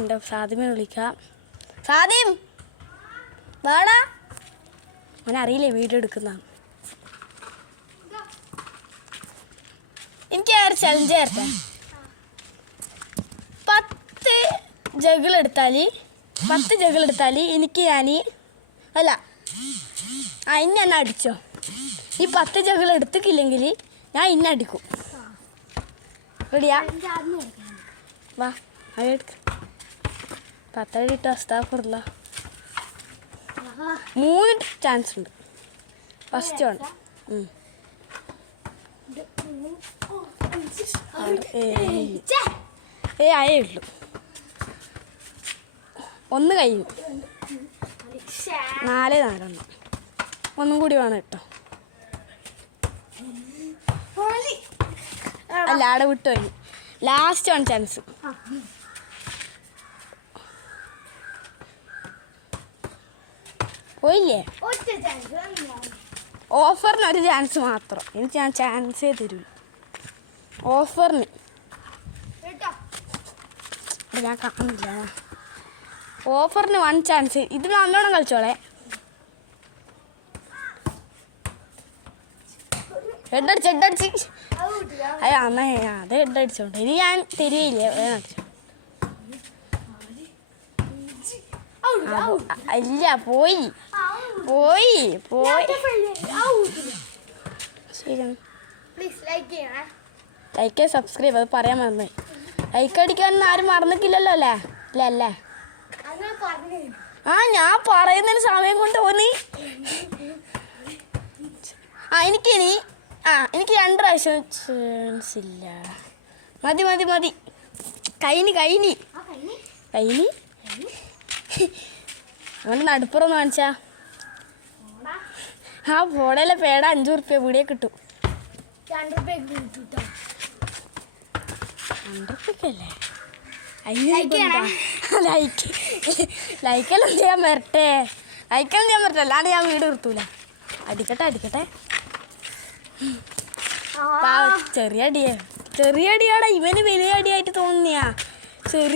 എൻ്റെ സാദിമിനെ വിളിക്കാം. സാദിം വാടാ. അവൻ അറിയില്ലേ വീഡിയോ എടുക്കുന്നതാണ്. എനിക്ക് ഒരു ചലഞ്ച് തരട്ടെ. 10 ജഗിളെടുത്താൽ എനിക്ക് അല്ല ഇന്നെ എന്നെ അടിച്ചോ. ഈ 10 ജഗിളെടുത്തിട്ടില്ലെങ്കിൽ ഞാൻ ഇന്നെ അടിക്കും. റെഡിയാ? വാ അതെടുക്ക. 10 ഇട്ട് അസ്താഫുള്ള 3 ചാൻസ് ഉണ്ട്. ഫസ്റ്റ് വൺ ആയേ ഉള്ളൂ. 1 കഴിഞ്ഞു. 4 ഒന്നും കൂടി വേണം കേട്ടോ. അല്ല ആടെ വിട്ടു കഴിഞ്ഞു. Last 1 chance. പോയില്ലേ? ഓഫറിന് 1 ചാൻസ് മാത്രം. എനിക്ക് ഞാൻ ചാൻസേ തരൂ. ഓഫറിന് ഞാൻ കാണുന്നില്ല. ഓഫറിന് 1 ചാൻസ്. ഇത് നല്ലോണം കളിച്ചോളെ. ഹെഡടിച്ച് അയ്യോ അമ്മ അത് ഹെഡടിച്ചോണ്ട് ഇനി ഞാൻ തരികയില്ലേ. ഇല്ല പോയി ശരി. ലൈക്ക് സബ്സ്ക്രൈബ് അത് പറയാൻ മറന്നേ. ലൈക്ക് അടിക്കാനൊന്നും ആരും മറന്നിട്ടില്ലല്ലോ അല്ലേ? അല്ലേ ഞാൻ പറയുന്നതിന് സമയം കൊണ്ട് തോന്നി. എനിക്ക് 2 പ്രാവശ്യം ചാൻസ് ഇല്ല. മതി കൈനി അങ്ങനെ നടുപ്പുറന്ന് കാണിച്ചാ ആ ഫോടയിലെ പേട 5 ഉറുപ്പ്യ വീടിയെ കിട്ടും. 2 ഉറുപ്പ്യക്കല്ലേ? ലൈക്കെല്ലാം ചെയ്യാൻ വരട്ടെ. അല്ലാണ്ട് ഞാൻ വീട് നിർത്തൂല. അടിക്കട്ടെ. ചെറിയ അടിയാടാ. ഇവന് വലിയ അടിയായിട്ട് തോന്നിയാ. ചെറിയ